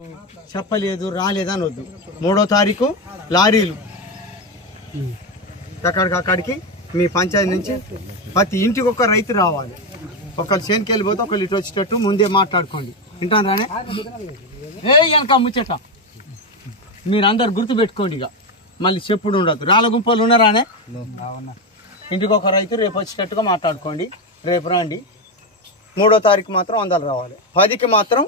చెప్పలేదు రాలేదని వద్దు. 3వ తారీఖు లారీలు అక్కడికి మీ పంచాయతీ నుంచి ప్రతి ఇంటికి ఒక రైతు రావాలి. ఒకళ్ళు చేనుకి వెళ్ళిపోతే ఒకళ్ళు ఇటు వచ్చేటట్టు ముందే మాట్లాడుకోండి. వింటాను రానే వెనక ముచ్చట మీరందరు గుర్తుపెట్టుకోండి. ఇక మళ్ళీ చెప్పుడు ఉండదు. రాళ్ళ గుంపలు ఉన్నారానే ఇంటికి ఒక రైతు రేపు వచ్చేటట్టుగా మాట్లాడుకోండి. రేపు రండి. 3వ తారీఖు మాత్రం అందరు రావాలి. 10కి మాత్రం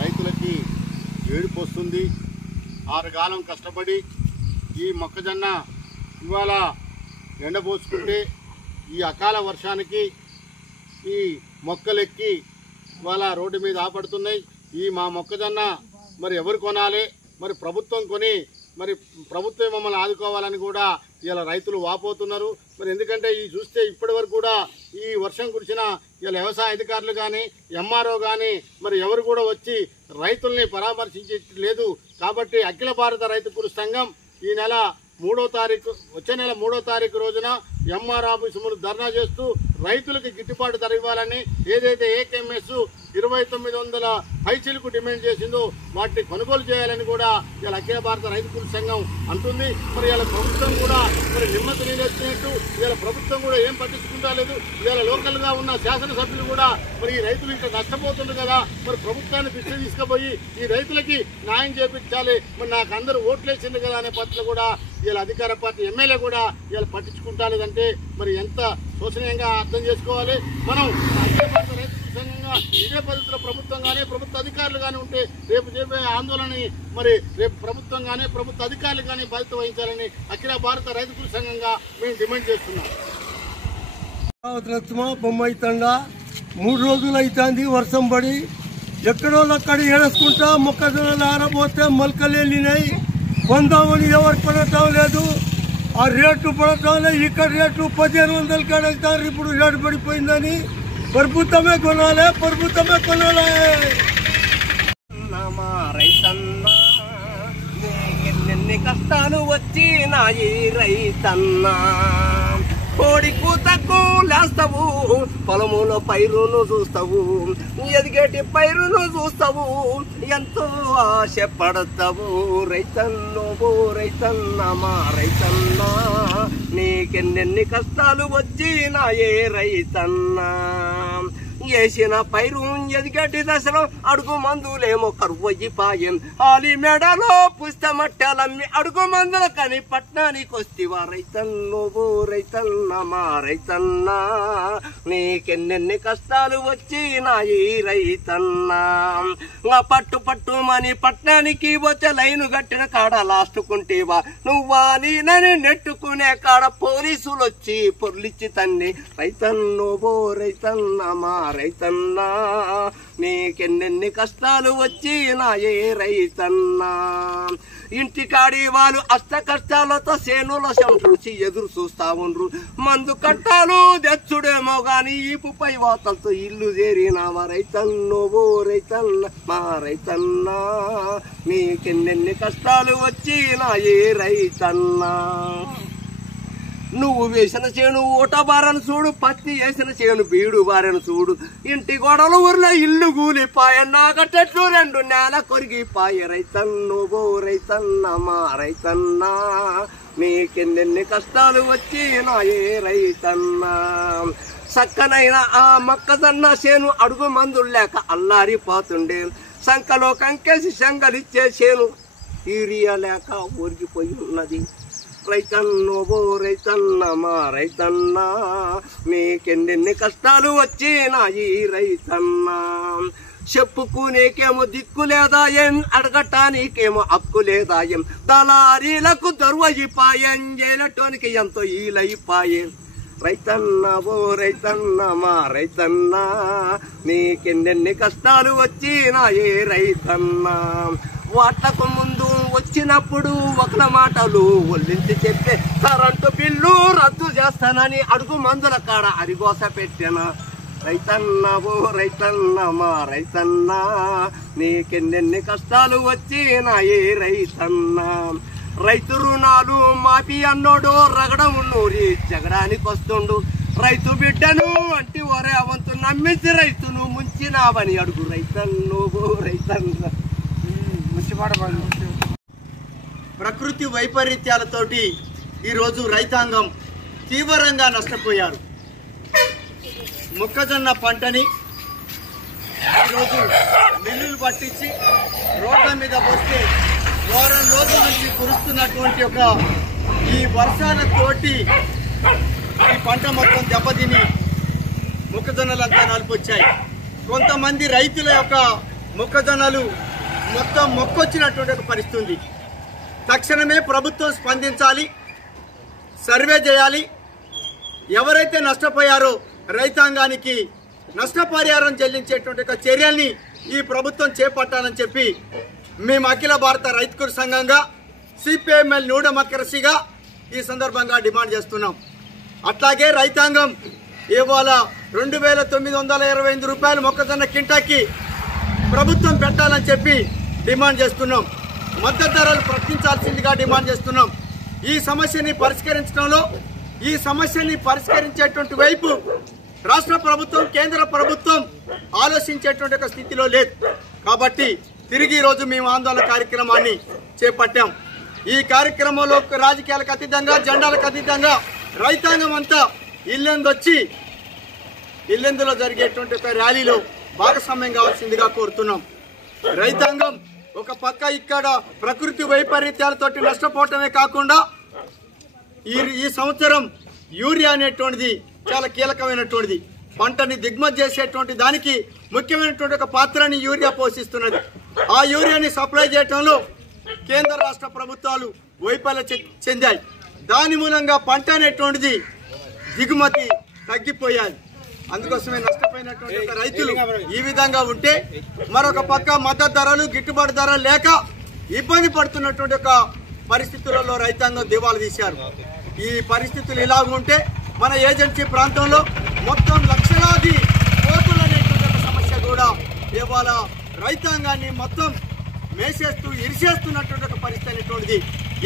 రైతులకి ఏడుపు వస్తుంది. 6 కాలం కష్టపడి ఈ మొక్కజొన్న ఇవాళ ఎండబోసుకుంటే ఈ అకాల వర్షానికి ఈ మొక్కలెక్కి ఇవాళ రోడ్డు మీద ఆపడుతున్నాయి. ఈ మా మొక్కజొన్న మరి ఎవరు కొనాలి? మరి ప్రభుత్వం కొని మరి ప్రభుత్వం మమ్మల్ని ఆదుకోవాలని కూడా ఇలా రైతులు వాపోతున్నారు. మరి ఎందుకంటే ఈ చూస్తే ఇప్పటి వరకు కూడా ఈ వర్షం కురిసిన ఇలా వ్యవసాయ అధికారులు కానీ ఎంఆర్ఓ కానీ మరి ఎవరు కూడా వచ్చి రైతుల్ని పరామర్శించలేదు. కాబట్టి అఖిల భారత రైతు కూలి సంఘం ఈ నెల 3వ తారీఖు వచ్చే నెల 3వ తారీఖు రోజున ఎంఆర్ ఆఫీసు ముందు ధర్నా చేస్తూ రైతులకు గిట్టుబాటు ధర ఇవ్వాలని ఏదైతే ఏకేఎంఎస్ 2900 పైచీలకు డిమాండ్ చేసిందో వాటిని కొనుగోలు చేయాలని కూడా ఇలా అఖిల భారత రైతు కూలి సంఘం అంటుంది. మరి ఇలా ప్రభుత్వం కూడా మరి నిమ్మతి నీరెత్తినట్టు ఇలా ప్రభుత్వం కూడా ఏం పట్టించుకుంటా లేదు. ఇలా లోకల్ గా ఉన్న శాసనసభ్యులు కూడా మరి ఈ రైతులు ఇంకా నష్టపోతుంది కదా, మరి ప్రభుత్వాన్ని దృష్టి తీసుకుపోయి ఈ రైతులకి న్యాయం చేపించాలి, మరి నాకు అందరూ ఓట్లేసింది కదా అనే పట్ల కూడా ఇలా అధికార పార్టీ ఎమ్మెల్యే కూడా ఇలా పట్టించుకుంటా లేదంటే మరి ఎంత శోచనీయంగా అర్థం చేసుకోవాలి. మనం అఖిల భారత రైతు సంఘంగా ఇదే పద్ధతిలో ప్రభుత్వం కానీ ప్రభుత్వ అధికారులు కానీ ఉంటే రేపు చేపే ఆందోళనని మరి రేపు ప్రభుత్వం కానీ ప్రభుత్వ అధికారులు కానీ బాధ్యత వహించాలని అఖిల భారత రైతు సంఘంగా మేము డిమాండ్ చేస్తున్నాం. బొమ్మాయి తండా 3 రోజులు అవుతుంది వర్షం పడి. ఎక్కడోళ్ళక్కడ ఏడసుకుంటా మొక్కజొన్నలు ఆరబోతే మొలకలు వెళ్ళినాయి. కొందామని ఎవరు కొనటం లేదు. ఆ రేట్లు పడటం లేదు. ఇక్కడ రేట్లు 1500 అడుగుతారు. ఇప్పుడు రేటు పడిపోయిందని ప్రభుత్వమే కొనాలి, ప్రభుత్వమే కొనాలి. రైతన్నా ఎన్ని కష్టాలు వచ్చినాయి రైతన్నా, కోడి కూతకు లేస్తావు, పొలములో పైరును చూస్తావు, ఎదిగేటి పైరును చూస్తావు, ఎంతో ఆశపడతావు. రైతన్నో రైతన్న మా రైతన్నా, నీకెన్నెన్ని కష్టాలు వచ్చినాయే రైతన్నా. వేసిన పైరు ఎదిగటి దశలో అడుగు మందులేమో కరువయ్యిపాయం ఆలి మెడలో పుస్తమట్టెలమ్మి అడుగు మందుల కని పట్నానికి వస్తేవా రైతన్నో రైతన్న మా రైతన్న నీకెన్నెన్ని కష్టాలు వచ్చినాయి రైతన్నా పట్టు పట్టుమని పట్నానికి వచ్చే లైను గట్టిన కాడ లాస్టుకుంటేవా నువ్వా నేనని నెట్టుకునే కాడ పోలీసులు వచ్చి పొర్లిచ్చి తన్ని రైతన్నో రైతన్న మా రైతన్నా నీకెన్నెన్ని కష్టాలు వచ్చినాయే రైతన్నా ఇంటికాడి వాళ్ళు అష్ట కష్టాలతో సేనుల సంతృప్తి ఎదురు చూస్తా ఉండ్రు మందు కట్టాలు తెచ్చుడేమో గాని ఈపుపై వాతలతో ఇల్లు చేరినామా రైతన్నో రైతన్న మా రైతన్నా నీకెన్నెన్ని కష్టాలు వచ్చినాయే రైతన్నా నువ్వు వేసిన చేను ఊట బారను చూడు పత్తి వేసిన చేను బీడు బారను చూడు ఇంటి గోడల ఊర్లో ఇల్లు కూలిపాయ నాగటెట్లు రెండు నేల కొరిగిపాయ రైతన్నో రైతన్న మా రైతన్నా నీకెన్నెన్ని కష్టాలు వచ్చినాయే రైతన్నా చక్కనైన ఆ మొక్కజొన్న చేను అడుగు మందులు లేక అల్లారిపోతుండే సంకలో కంకేసి శంగలిచ్చే చేను యూరియా లేక ఒరిగిపోయి ఉన్నది రైతన్నో రైతన్న మా రైతన్నా నీకెన్నెన్ని కష్టాలు వచ్చినాయి రైతన్నా చెప్పుకునేకేమో దిక్కు లేదా ఏం అడగటానికేమో హక్కు లేదా ఏం దళారీలకు దొరువైపాయం చేయటోనికి ఎంతో ఈలైపాయం రైతన్న రైతన్న మా రైతన్నా నీకెన్నెన్ని కష్టాలు వచ్చినాయే రైతన్నా వాటకు ముందు వచ్చినప్పుడు ఒకల మాటలు ఒళ్ళించి చెప్పే కరెంటు బిల్లు రద్దు చేస్తానని అడుగు మందుల కాడ అరిగోస పెట్టాను రైతన్న రైతన్న మా రైతన్నా నీకెన్నెన్ని కష్టాలు వచ్చినాయే రైతన్నా రైతు రుణాలు మాపి అన్నోడు రగడం నూరి జగడానికి వస్తుండు రైతు బిడ్డను అంటి ఒరే అవంతు నమ్మించి రైతును ముంచినావని అడుగు రైతన్నో రైతన్న. ప్రకృతి వైపరీత్యాలతోటి ఈరోజు రైతాంగం తీవ్రంగా నష్టపోయారు. మొక్కజొన్న పంటని ఈరోజు మిల్లులు పట్టించి రోడ్ల మీద పోస్తే వారం రోజుల నుంచి కురుస్తున్నటువంటి ఒక ఈ వర్షాలతోటి ఈ పంట మొత్తం దెబ్బతిని మొక్కజొన్నలంతా నలిపొచ్చాయి. కొంతమంది రైతుల యొక్క మొక్కజొన్నలు మొత్తం మొక్కొచ్చినటువంటి ఒక పరిస్థితి ఉంది. తక్షణమే ప్రభుత్వం స్పందించాలి, సర్వే చేయాలి. ఎవరైతే నష్టపోయారో రైతాంగానికి నష్టపరిహారం చెల్లించేటువంటి ఒక చర్యల్ని ఈ ప్రభుత్వం చేపట్టాలని చెప్పి మేము అఖిల భారత రైతుల సంఘంగా సిపిఐఎంఎల్ న్యూ డెమోక్రసీగా ఈ సందర్భంగా డిమాండ్ చేస్తున్నాం. అట్లాగే రైతాంగం ఇవాళ 2,928 రూపాయలు మొక్కజొన్న కింటాకి ప్రభుత్వం పెట్టాలని చెప్పి డిమాండ్ చేస్తున్నాం. మద్దతు ధరలు ప్రకటించాల్సిందిగా డిమాండ్ చేస్తున్నాం. ఈ సమస్యని పరిష్కరించడంలో ఈ సమస్యని పరిష్కరించేటువంటి వైపు రాష్ట్ర ప్రభుత్వం కేంద్ర ప్రభుత్వం ఆలోచించేటువంటి ఒక స్థితిలో లేదు. కాబట్టి తిరిగి ఈరోజు మేము ఆందోళన కార్యక్రమాన్ని చేపట్టాం. ఈ కార్యక్రమంలో రాజకీయాలకు అతీతంగా జెండాలకు అతీతంగా రైతాంగం అంతా ఇల్లెందులో జరిగేటువంటి ఒక ర్యాలీలో భాగస్వామ్యం కావాల్సిందిగా కోరుతున్నాం. రైతాంగం ఒక పక్క ఇక్కడ ప్రకృతి వైపరీత్యాలతోటి నష్టపోవటమే కాకుండా ఈ సంవత్సరం యూరియా అనేటువంటిది చాలా కీలకమైనటువంటిది. పంటని దిగుమతి చేసేటువంటి దానికి ముఖ్యమైనటువంటి ఒక పాత్రని యూరియా పోషిస్తున్నది. ఆ యూరియాని సప్లై చేయడంలో కేంద్ర రాష్ట్ర ప్రభుత్వాలు వైఫల్యం చెందాయి. దాని మూలంగా పంట అనేటువంటిది దిగుమతి తగ్గిపోయాయి. అందుకోసమే నష్టపోయినటువంటి రైతులు ఈ విధంగా ఉంటే మరొక పక్క మద్దతు ధరలు గిట్టుబాటు ధరలు లేక ఇబ్బంది పడుతున్నటువంటి ఒక పరిస్థితులలో రైతాంగం దివాలా తీశారు. ఈ పరిస్థితులు ఇలా ఉంటే మన ఏజెన్సీ ప్రాంతంలో మొత్తం లక్షలాది కోతులు అనేటువంటి సమస్య కూడా ఇవాళ రైతాంగాన్ని మొత్తం మేసేస్తూ ఇరిసేస్తున్నటువంటి ఒక పరిస్థితి అనేటువంటిది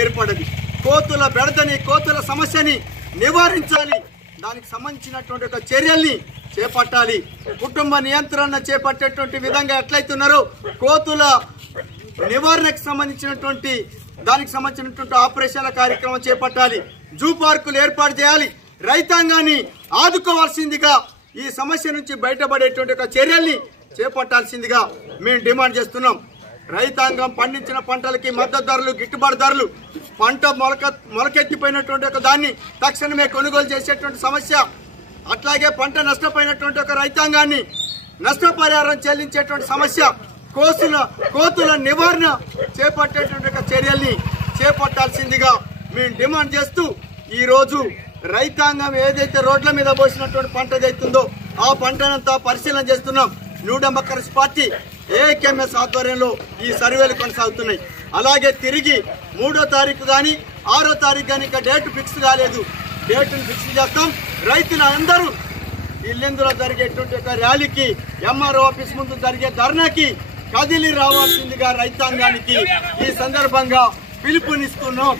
ఏర్పడది. కోతుల బెడదని కోతుల సమస్యని నివారించాలి. దానికి సంబంధించినటువంటి ఒక చర్యల్ని చేపట్టాలి. కుటుంబ నియంత్రణ చేపట్టేటువంటి విధంగా ఎట్లయితున్నారో కోతుల నివారణకు సంబంధించినటువంటి దానికి సంబంధించినటువంటి ఆపరేషన్ల కార్యక్రమం చేపట్టాలి. జూ పార్కులు ఏర్పాటు చేయాలి. రైతాంగాన్ని ఆదుకోవాల్సిందిగా ఈ సమస్య నుంచి బయటపడేటువంటి ఒక చర్యల్ని చేపట్టాల్సిందిగా మేము డిమాండ్ చేస్తున్నాం. రైతాంగం పండించిన పంటలకి మద్దతు ధరలు, గిట్టుబాటు ధరలు, పంట మొలకెత్తిపోయినటువంటి ఒక దాన్ని తక్షణమే కొనుగోలు చేసేటువంటి సమస్య, అట్లాగే పంట నష్టపోయినటువంటి ఒక రైతాంగాన్ని నష్టపరిహారం చెల్లించేటువంటి సమస్య, కోతుల నివారణ చేపట్టేటువంటి ఒక చర్యల్ని చేపట్టాల్సిందిగా మేము డిమాండ్ చేస్తూ ఈ రోజు రైతాంగం ఏదైతే రోడ్ల మీద పోసినటువంటి పంట ఏదైతుందో ఆ పంటనంతా పరిశీలన చేస్తున్నాం. న్యూ డెమోక్రసీ పార్టీ ఏఎంఎస్ ఆధ్వర్యంలో ఈ సర్వేలు కొనసాగుతున్నాయి. అలాగే తిరిగి 3వ తారీఖు కానీ 6వ తారీఖు కానీ ఇంకా డేట్ ఫిక్స్ కాలేదు. డేట్ను ఫిక్స్ చేస్తాం. రైతులు అందరూ ఇల్లెందులో జరిగేటువంటి ఒక ర్యాలీకి, ఎంఆర్ఓ ఆఫీస్ ముందు జరిగే ధర్నాకి కదిలి రావాల్సిందిగా రైతాంగానికి ఈ సందర్భంగా పిలుపునిస్తున్నాం.